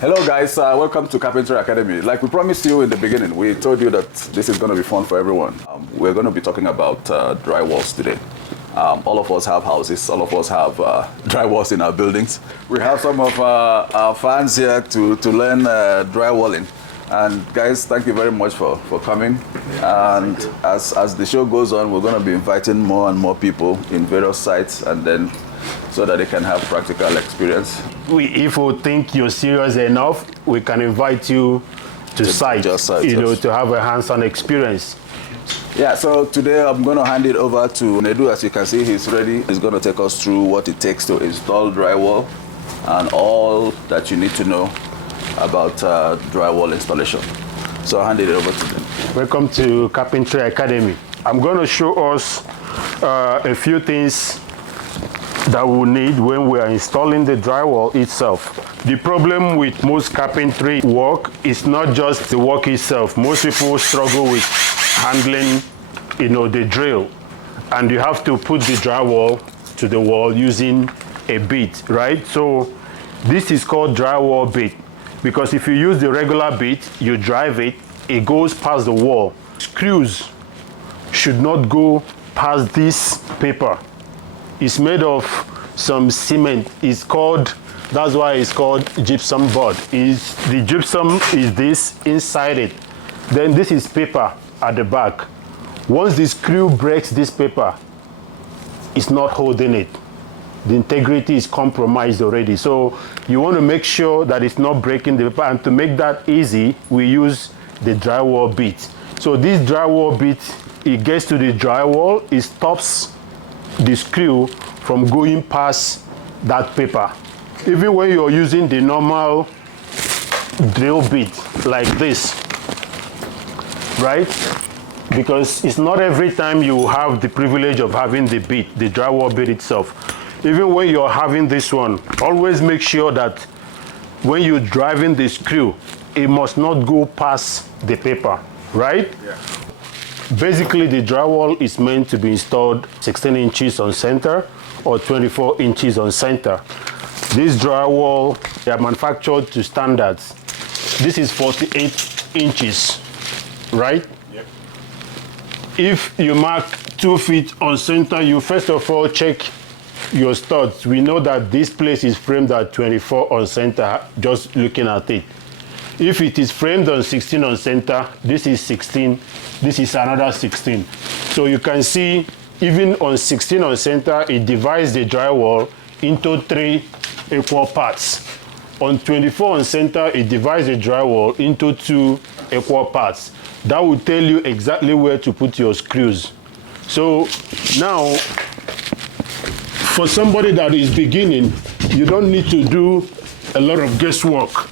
Hello guys, welcome to Carpentry Academy. Like we promised you in the beginning, we told you that this is going to be fun for everyone. We're going to be talking about drywalls today. All of us have houses, all of us have drywalls in our buildings. We have some of our fans here to learn drywalling. And guys, thank you very much for coming. And as the show goes on, we're going to be inviting more and more people in various sites, and then so that they can have practical experience. If we think you're serious enough, we can invite you to site, to have a hands-on experience. Yeah, so today I'm going to hand it over to Nedu. As you can see, he's ready. He's going to take us through what it takes to install drywall and all that you need to know about drywall installation. So I'll hand it over to them. Welcome to Carpentry Academy. I'm going to show us a few things that we need when we are installing the drywall itself. The problem with most carpentry work is not just the work itself. Most people struggle with handling, the drill, and you have to put the drywall to the wall using a bit, right? So this is called drywall bit, because if you use the regular bit, you drive it, it goes past the wall. Screws should not go past this paper. It's made of some cement. That's why it's called gypsum board. The gypsum is this inside it. Then this is paper at the back. Once the screw breaks this paper, it's not holding it. The integrity is compromised already. So you want to make sure that it's not breaking the paper. And to make that easy, we use the drywall bit. So this drywall bit, it gets to the drywall, it stops the screw from going past that paper. Even when you're using the normal drill bit like this, right? Because it's not every time you have the privilege of having the bit, the drywall bit itself. Even when you're having this one, always make sure that when you're driving the screw, it must not go past the paper, right? Yeah. Basically, the drywall is meant to be installed 16 inches on center or 24 inches on center. This drywall, they are manufactured to standards. This is 48 inches, right? Yep. If you mark 2 feet on center, you first of all check your studs. We know that this place is framed at 24 on center, just looking at it. If it is framed on 16 on center, this is 16, this is another 16. So you can see, even on 16 on center, it divides the drywall into 3 equal parts. On 24 on center, it divides the drywall into 2 equal parts. That will tell you exactly where to put your screws. So now, for somebody that is beginning, you don't need to do a lot of guesswork.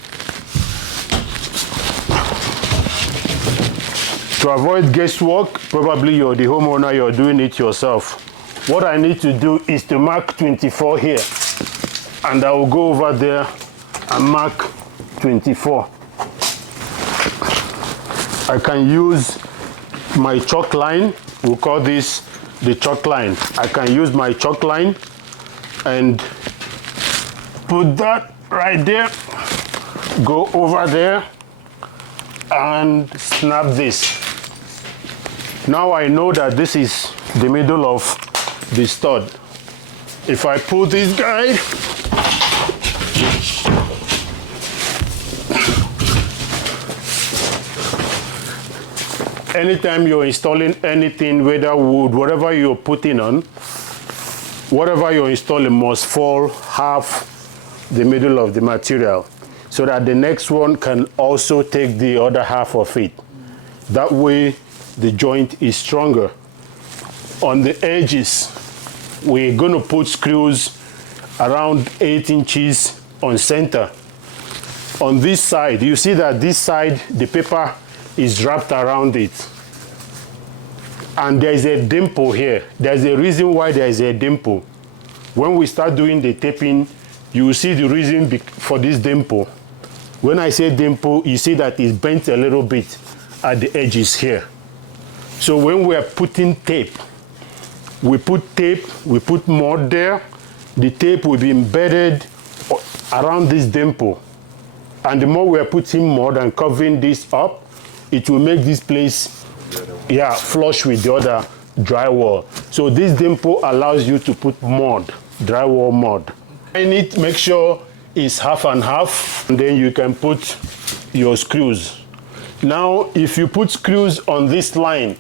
To avoid guesswork, probably you're the homeowner, you're doing it yourself. What I need to do is to mark 24 here, and I will go over there and mark 24. I can use my chalk line. We'll call this the chalk line. I can use my chalk line and put that right there, go over there and snap this. Now I know that this is the middle of the stud. If I pull this guy, anytime you're installing anything, whether wood, whatever you're putting on, whatever you're installing must fall half the middle of the material, so that the next one can also take the other half of it. That way, the joint is stronger. On the edges, we're going to put screws around 8 inches on center. On this side, you see that this side, the paper is wrapped around it. And there's a dimple here. There's a reason why there's a dimple. When we start doing the taping, you will see the reason for this dimple. When I say dimple, you see that it's bent a little bit at the edges here. So when we are putting tape We put tape, we put mud there. The tape will be embedded around this dimple. And the more we are putting mud and covering this up, it will make this place, flush with the other drywall. So this dimple allows you to put mud, drywall mud. And it make sure it's half and half, and then you can put your screws. Now, if you put screws on this line,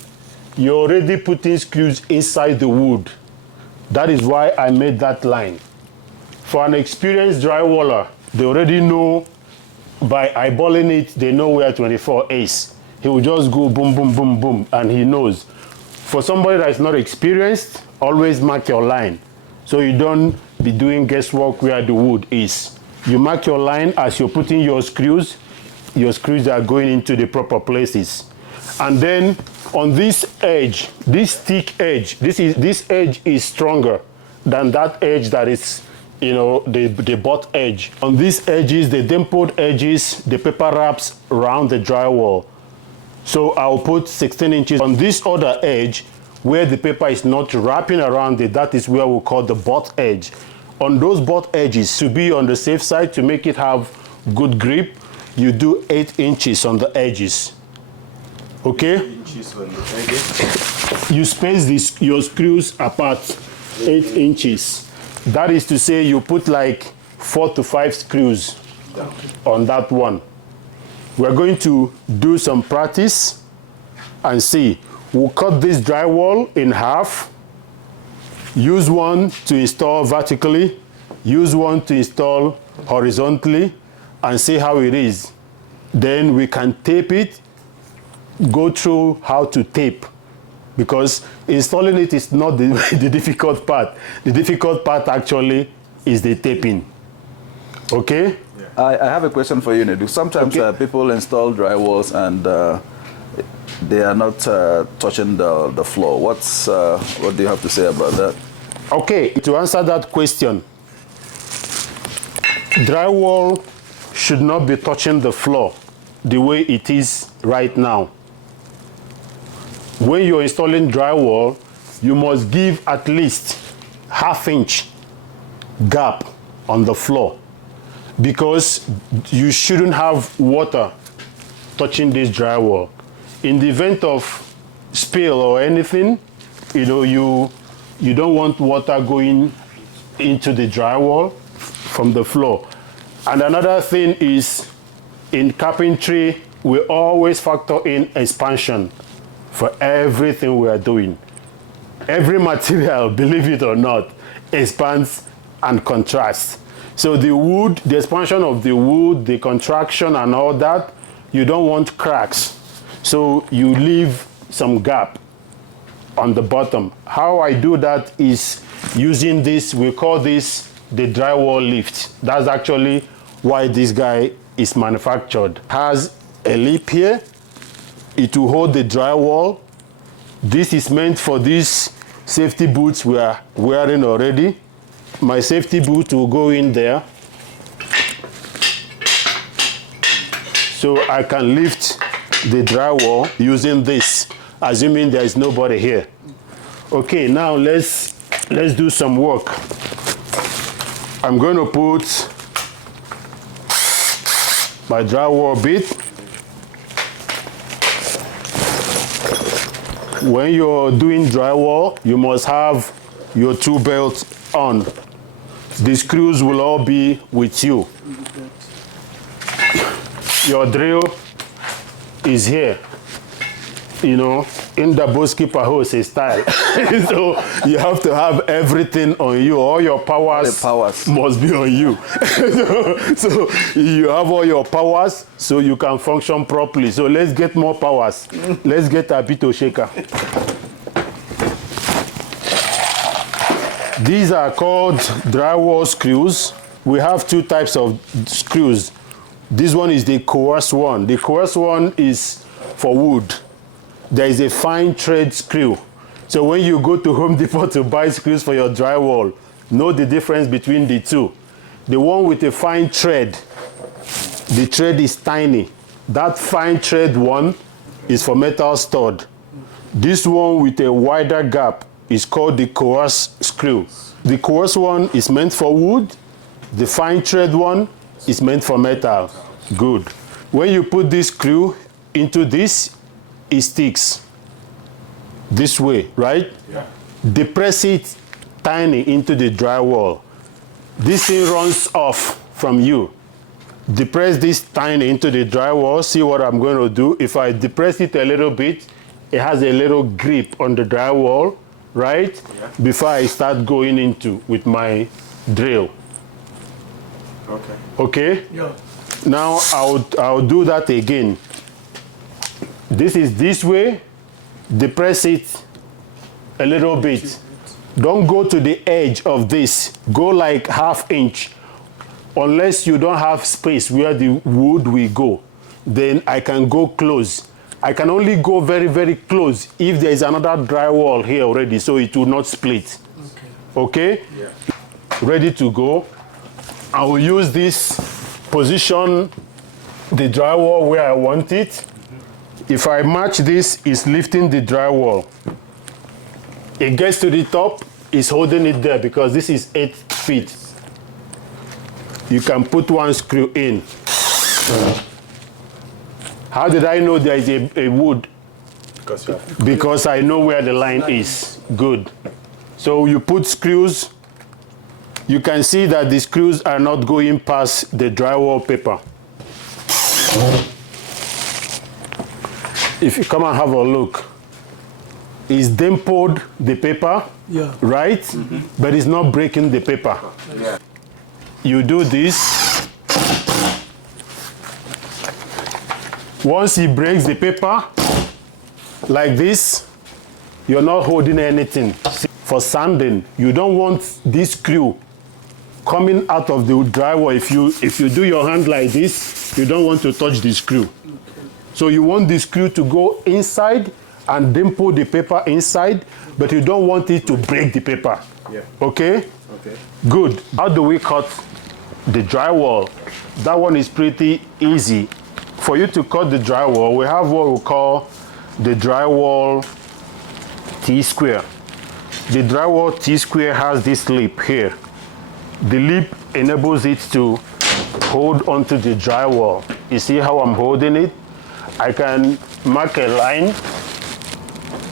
you're already putting screws inside the wood. That is why I made that line. For an experienced drywaller, they already know, by eyeballing it, they know where 24 is. He will just go boom, boom, boom, boom, and he knows. For somebody that is not experienced, always mark your line, so you don't be doing guesswork where the wood is. You mark your line as you're putting your screws are going into the proper places. And then on this edge, this thick edge, this edge is stronger than that edge that is, the butt edge. On these edges, the dimpled edges, the paper wraps around the drywall. So I'll put 16 inches on this other edge where the paper is not wrapping around it. That is where we call the butt edge. On those butt edges, to be on the safe side, to make it have good grip, you do 8 inches on the edges. Okay? 8 inches on the edges. You space your screws apart 8 inches. That is to say, you put like 4 to 5 screws on that one. We're going to do some practice and see. We'll cut this drywall in half. Use one to install vertically. Use one to install horizontally, and see how it is. Then we can tape it, go through how to tape, because installing it is not the difficult part. The difficult part is the taping. Okay? Yeah. I have a question for you, Nedu. Sometimes people install drywalls and they are not touching the floor. What do you have to say about that? Okay, to answer that question, drywall should not be touching the floor the way it is right now. When you're installing drywall, you must give at least ½ inch gap on the floor, because you shouldn't have water touching this drywall. In the event of spill or anything, you don't want water going into the drywall from the floor. And another thing is, in carpentry, we always factor in expansion for everything we are doing. Every material, believe it or not, expands and contracts. So the wood, the expansion of the wood, the contraction and all that, you don't want cracks. So you leave some gap on the bottom. How I do that is using this, we call this the drywall lift. That's actually why this guy is manufactured. Has a lip here. It will hold the drywall. This is meant for these safety boots we are wearing already. My safety boot will go in there, so I can lift the drywall using this, assuming there is nobody here. Okay, now let's do some work. I'm going to put my drywall bit. When you're doing drywall, you must have your tool belt on. The screws will all be with you. Your drill is here, in the boskipper hose style. So you have to have everything on you. All your powers must be on you. so you have all your powers so you can function properly. So let's get more powers. Let's get a bit of shaker. These are called drywall screws. We have two types of screws. This one is the coarse one. The coarse one is for wood. There is a fine thread screw. So when you go to Home Depot to buy screws for your drywall, know the difference between the two. The one with a fine thread, the thread is tiny. That fine thread one is for metal stud. This one with a wider gap is called the coarse screw. The coarse one is meant for wood. The fine thread one is meant for metal. Good. When you put this screw into this, it sticks this way, right? Yeah. Depress it tiny into the drywall. This thing runs off from you. Depress this tiny into the drywall. See what I'm going to do. If I depress it a little bit, it has a little grip on the drywall, right? Yeah. Before I start going into with my drill. Okay. Okay? Yeah. Now I'll do that again. This is this way. Depress it a little bit. Don't go to the edge of this. Go like ½ inch. Unless you don't have space where the wood will go, then I can go close. I can only go very, very close if there is another drywall here already, so it will not split. Okay? Yeah. Ready to go. I will use this position the drywall where I want it. If I match this, it's lifting the drywall. It gets to the top, it's holding it there because this is 8 feet. You can put one screw in. How did I know there is a wood? Because I know where the line is. Good. So you put screws. You can see that the screws are not going past the drywall paper. If you come and have a look, it's dimpled the paper, Yeah. right? But it's not breaking the paper. Yeah. You do this. Once it breaks the paper, like this, you're not holding anything. For sanding, you don't want this screw coming out of the drywall. If you do your hand like this, you don't want to touch the screw. So you want the screw to go inside and dimple the paper inside, but you don't want it to break the paper. Yeah. Okay? Okay. Good. How do we cut the drywall? That one is pretty easy. For you to cut the drywall, we have what we call the drywall T-square. The drywall T-square has this lip here. The lip enables it to hold onto the drywall. You see how I'm holding it? I can mark a line.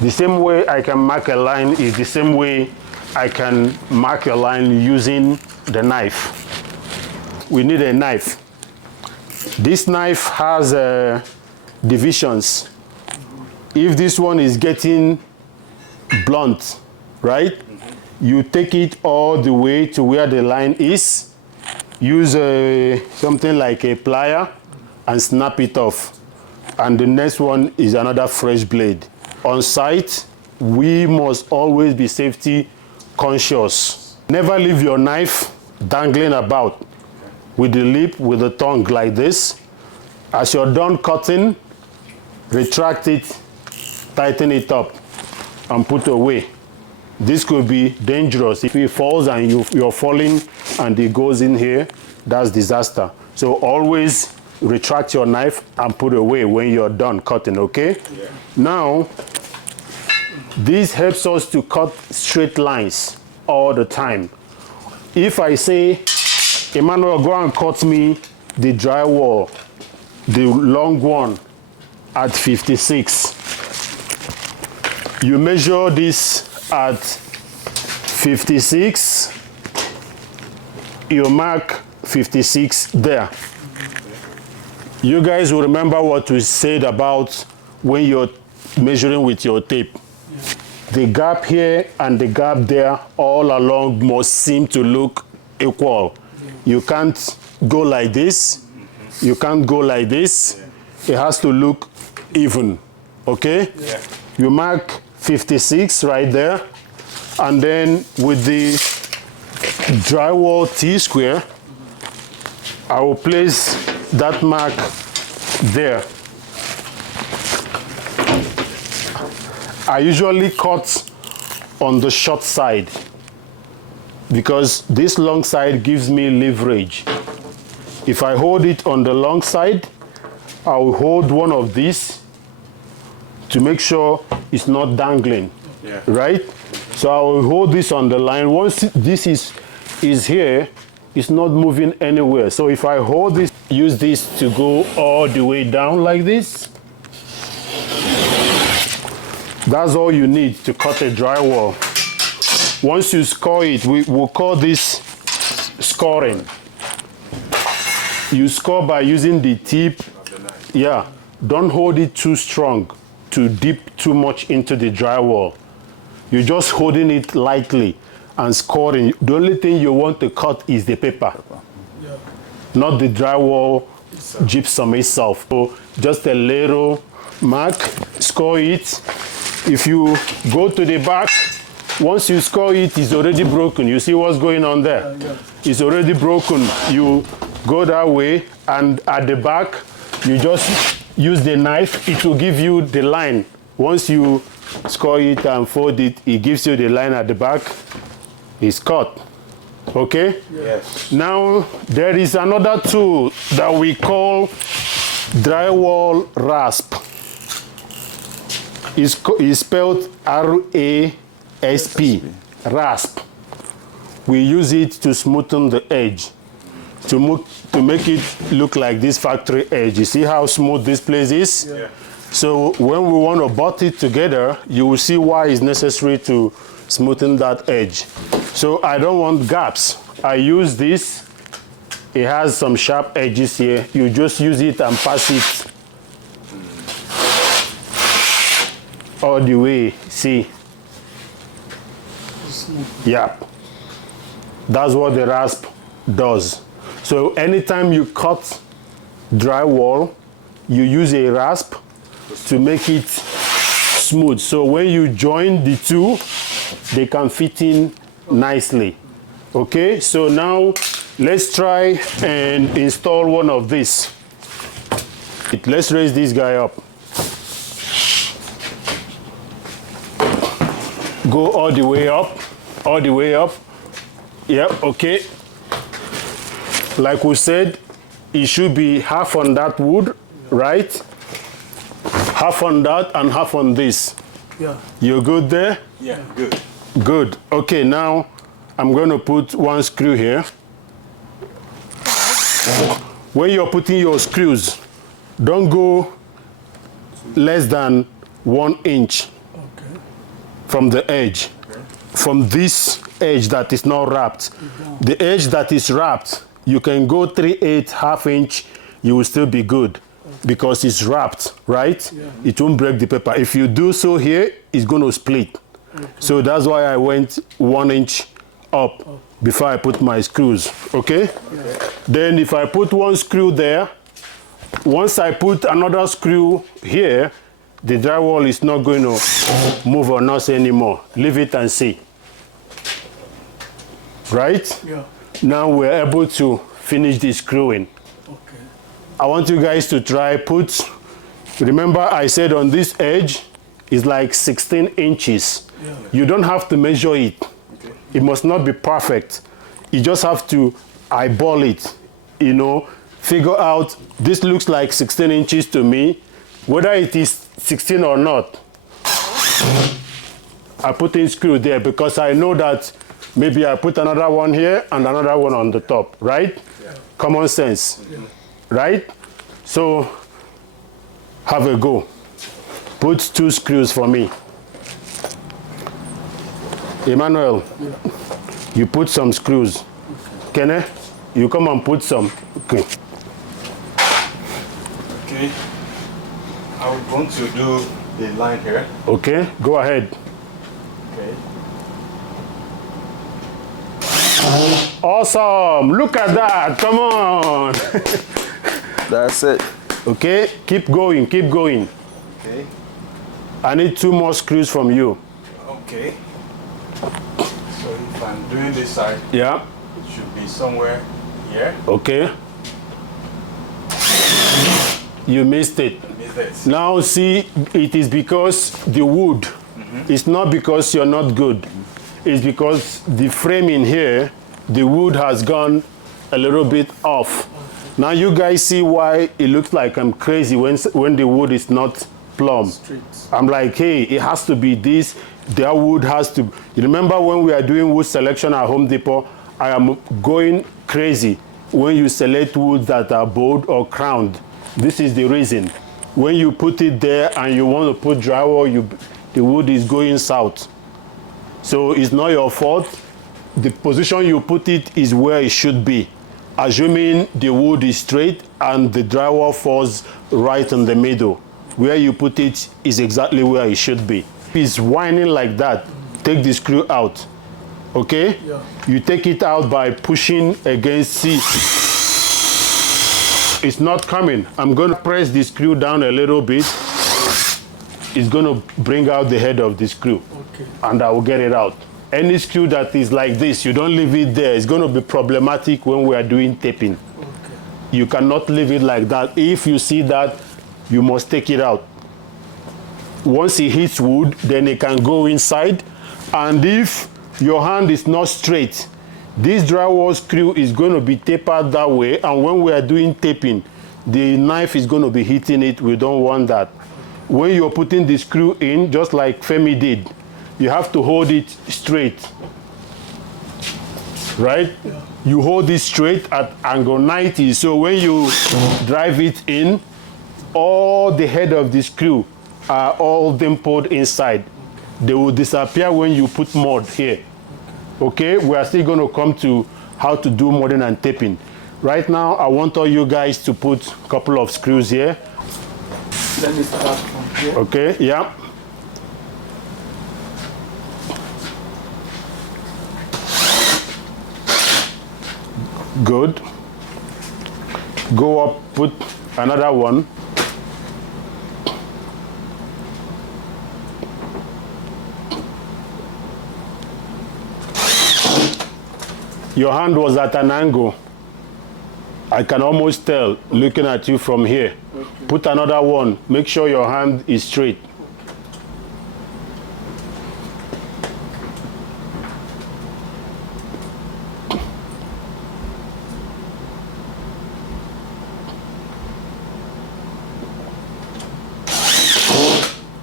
The same way I can mark a line is the same way I can mark a line using the knife. We need a knife. This knife has divisions. If this one is getting blunt, right? You take it all the way to where the line is. Use something like a plier and snap it off. And the next one is another fresh blade. On site, we must always be safety conscious. Never leave your knife dangling about with the lip, with the tongue like this. As you're done cutting, retract it, tighten it up, and put away. This could be dangerous. If it falls and you're falling and it goes in here, that's disaster. So always retract your knife and put away when you're done cutting, okay? Yeah. Now, this helps us to cut straight lines all the time. If I say, Emmanuel, go and cut me the drywall, the long one at 56. You measure this at 56, you mark 56 there. You guys will remember what we said about when you're measuring with your tape. The gap here and the gap there all along must seem to look equal. You can't go like this. You can't go like this. It has to look even, okay? Yeah. You mark 56 right there, and then with the drywall T-square, I will place that mark there. I usually cut on the short side because this long side gives me leverage. If I hold it on the long side, I will hold one of these to make sure it's not dangling, Yeah. right? So I will hold this on the line. Once this is here, it's not moving anywhere. So if I hold this, use this to go all the way down like this. That's all you need to cut a drywall. Once you score it, we'll call this scoring. You score by using the tip. Yeah, don't hold it too strong to dip too much into the drywall. You're just holding it lightly and scoring. The only thing you want to cut is the paper, not the drywall gypsum itself. So just a little mark, score it. If you go to the back, once you score it, it's already broken. You see what's going on there? It's already broken. You go that way, and at the back, you just use the knife. It will give you the line. Once you score it and fold it, it gives you the line at the back. It's cut. Okay? Yes. Now, there is another tool that we call drywall rasp. It's spelled R-A-S-P, rasp. We use it to smoothen the edge, to make it look like this factory edge. You see how smooth this place is? Yeah. So when we want to butt it together, you will see why it's necessary to smoothen that edge. So I don't want gaps. I use this. It has some sharp edges here. You just use it and pass it all the way. See? Yeah. That's what the rasp does. So anytime you cut drywall, you use a rasp to make it smooth. So when you join the two, they can fit in nicely. Okay, so now let's try and install one of these. Let's raise this guy up. Go all the way up, all the way up. Yep, okay. Like we said, it should be half on that wood, right? Half on that and half on this. Yeah. You're good there? Yeah, good. Good. Okay, now I'm going to put one screw here. When you're putting your screws, don't go less than 1 inch from the edge. From this edge that is not wrapped. The edge that is wrapped, you can go 3/8, ½ inch, you will still be good because it's wrapped, right? Yeah. It won't break the paper. If you do so here, it's going to split. So that's why I went 1 inch up before I put my screws, okay? Then if I put one screw there, once I put another screw here, the drywall is not going to move on us anymore. Leave it and see. Right? Yeah. Now we're able to finish the screwing. Okay. I want you guys to try remember I said on this edge is like 16 inches. Yeah. You don't have to measure it. Okay. It must not be perfect. You just have to eyeball it, you know, figure out this looks like 16 inches to me, whether it is 16 or not. I put in screw there because I know that maybe I put another one here and another one on the top, right? Yeah. Common sense, right? So have a go. Put 2 screws for me. Emmanuel, you put some screws. Kene, you come and put some. Okay. Okay. I'm going to do the line here. Okay, go ahead. Okay. Awesome, look at that, come on. That's it. Okay, keep going, keep going. Okay. I need 2 more screws from you. Okay. So if I'm doing this side, Yeah, it should be somewhere here. okay. You missed it. Is this? Now see, it is because the wood. It's not because you're not good. It's because the frame in here, the wood has gone a little bit off. Now you guys see why it looks like I'm crazy when the wood is not plumb. Streets. I'm like, hey, it has to be this. their wood has to, you remember when we are doing wood selection at Home Depot, I am going crazy when you select woods that are bowed or crowned. This is the reason. When you put it there and you want to put drywall, the wood is going south. So it's not your fault. The position you put it is where it should be, assuming the wood is straight and the drywall falls right in the middle. Where you put it is exactly where it should be. If it's whining like that, take the screw out. Okay? Yeah. You take it out by pushing against C. It's not coming. I'm going to press the screw down a little bit. It's going to bring out the head of the screw. Okay. And I will get it out. Any screw that is like this, you don't leave it there. It's going to be problematic when we are doing taping. Okay. You cannot leave it like that. If you see that, you must take it out. Once it hits wood, then it can go inside. And if your hand is not straight, this drywall screw is going to be tapered that way. And when we are doing taping, the knife is going to be hitting it. We don't want that. When you're putting the screw in, just like Femi did, you have to hold it straight, right? Yeah. You hold it straight at angle 90. So when you drive it in, all the head of the screw are all dimpled inside. They will disappear when you put mud here. Okay, we are still going to come to how to do modding and taping. Right now, I want all you guys to put a couple of screws here. Let me start from here. Okay, yeah. Good. Go up, put another one. Your hand was at an angle. I can almost tell looking at you from here. Okay. Put another one. Make sure your hand is straight.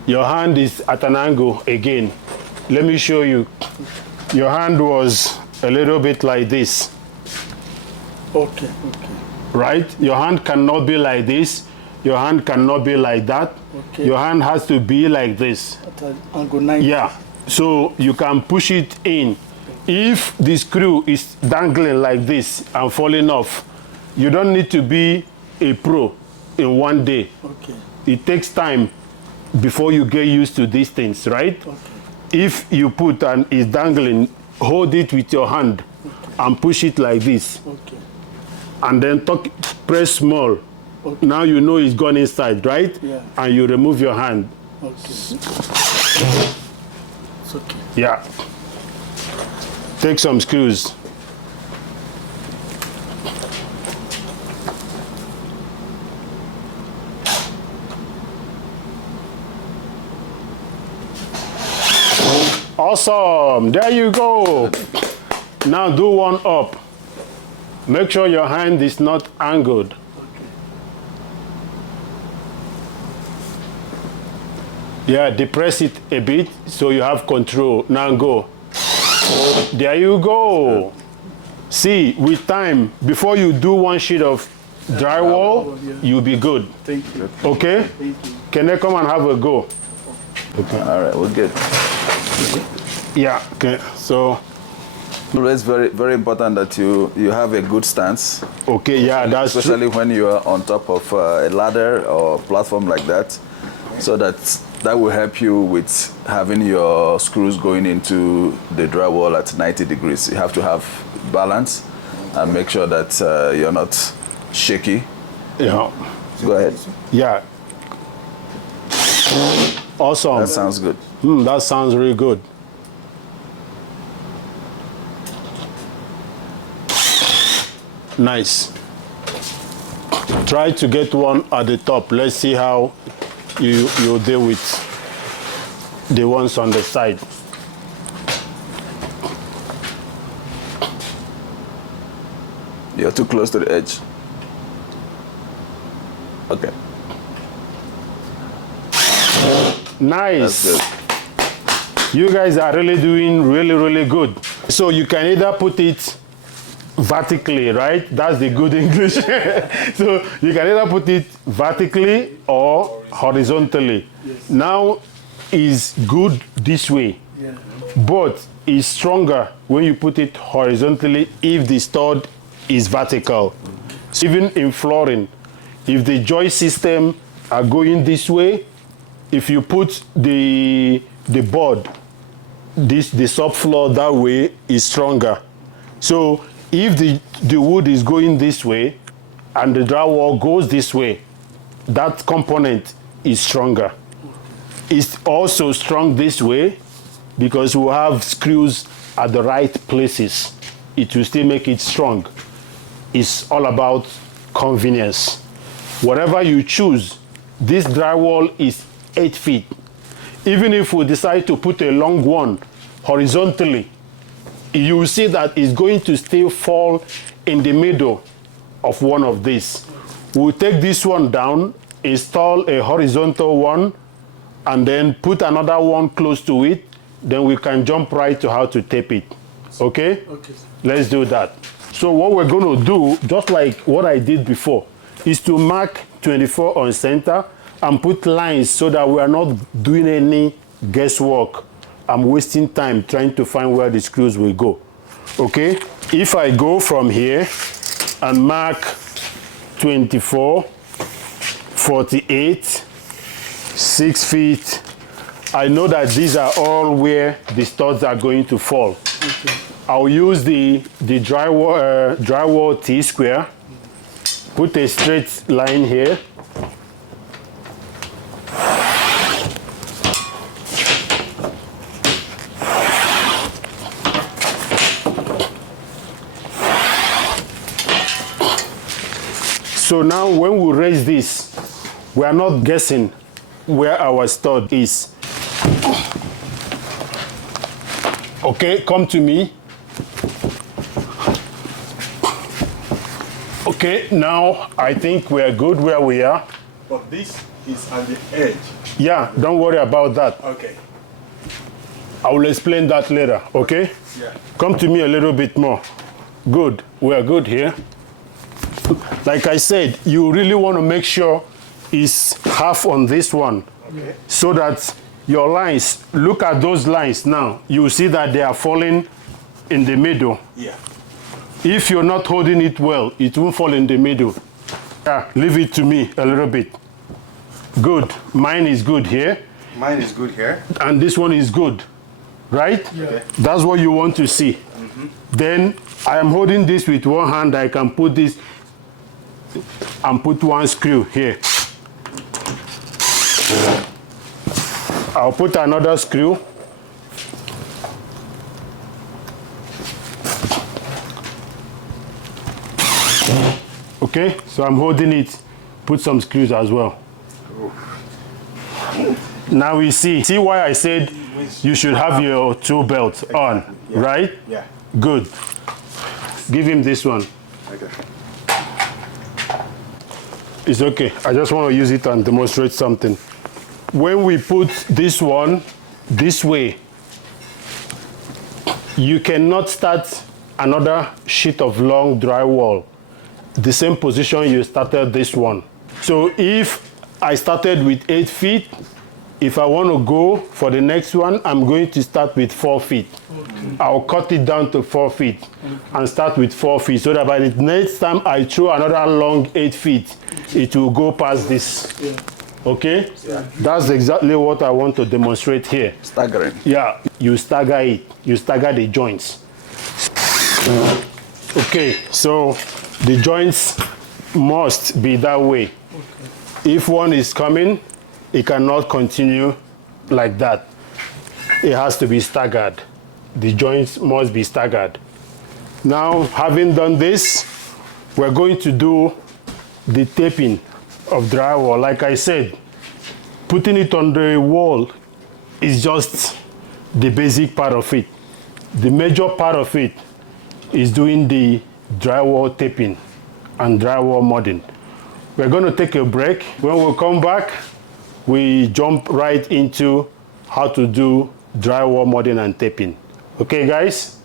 Your hand is at an angle again. Let me show you. Your hand was a little bit like this. Okay, okay. Right? Your hand cannot be like this. Your hand cannot be like that. Okay. Your hand has to be like this. At an angle 90. Yeah. So you can push it in. If the screw is dangling like this and falling off, you don't need to be a pro in one day. Okay. It takes time before you get used to these things, right? Okay. If you put and it's dangling, hold it with your hand and push it like this. Okay. And then press small. Okay. Now you know it's gone inside, right? Yeah. And you remove your hand. Okay. It's okay. Yeah. Take some screws. Awesome. There you go. Now do one up. Make sure your hand is not angled. Yeah, depress it a bit so you have control. Now go. There you go. See, with time, before you do one sheet of drywall, you'll be good. Thank you. Okay? Thank you. Can I come and have a go? Okay. All right, we're good. Yeah, okay. So, It's very, very important that you have a good stance, okay, yeah, that's true. especially when you are on top of a ladder or platform like that, so that will help you with having your screws going into the drywall at 90 degrees. You have to have balance and make sure that you're not shaky. Yeah. Go ahead. Yeah. Awesome. That sounds good. That sounds really good. Nice. Try to get one at the top. Let's see how you deal with the ones on the side. You're too close to the edge. Okay. Nice. That's good. You guys are really doing really good. So you can either put it vertically, right? That's the good English. So you can either put it vertically or horizontally. Yes. Now is good this way, Yeah. but is stronger when you put it horizontally if the stud is vertical. So even in flooring, if the joist system are going this way, if you put the board, the subfloor that way is stronger. So if the wood is going this way and the drywall goes this way, that component is stronger. It's also strong this way because we have screws at the right places. It will still make it strong. It's all about convenience. Whatever you choose, this drywall is 8 feet. Even if we decide to put a long one horizontally, you will see that it's going to still fall in the middle of one of these. We'll take this one down, install a horizontal one, and then put another one close to it. Then we can jump right to how to tape it. Okay? Okay. Let's do that. So what we're going to do, just like what I did before, is to mark 24 on center and put lines so that we are not doing any guesswork. I'm wasting time trying to find where the screws will go. Okay? If I go from here and mark 24, 48, 6 feet, I know that these are all where the studs are going to fall. Okay. I'll use the drywall T-square, put a straight line here. So now when we raise this, we are not guessing where our stud is. Okay, come to me. Okay, now I think we are good where we are. But this is at the edge. Yeah, don't worry about that. Okay. I will explain that later, okay? Yeah. Come to me a little bit more. Good, we are good here. Like I said, you really want to make sure it's half on this one. Okay. So that your lines, look at those lines now. You see that they are falling in the middle. Yeah. If you're not holding it well, it won't fall in the middle. Yeah, leave it to me a little bit. Good. Mine is good here. Mine is good here. And this one is good, right? Yeah. Okay. That's what you want to see. Then I am holding this with one hand. I can put this and put one screw here. I'll put another screw. Okay, so I'm holding it. Put some screws as well. Now we see why I said you should have your tool belt on, Yeah. right? Yeah. Good. Give him this one. Okay. It's okay. I just want to use it and demonstrate something. When we put this one this way, you cannot start another sheet of long drywall the same position you started this one. So if I started with 8 feet, if I want to go for the next one, I'm going to start with 4 feet. Okay. I'll cut it down to 4 feet and start with 4 feet so that by the next time I throw another long 8 feet, it will go past this. Yeah. Okay? Yeah. That's exactly what I want to demonstrate here. Staggering. Yeah, you stagger it. You stagger the joints. Okay, so the joints must be that way. Okay. If one is coming, it cannot continue like that. It has to be staggered. The joints must be staggered. Now, having done this, we're going to do the taping of drywall. Like I said, putting it on the wall is just the basic part of it. The major part of it is doing the drywall taping and drywall modding. We're going to take a break. When we come back, we jump right into how to do drywall modding and taping. Okay guys,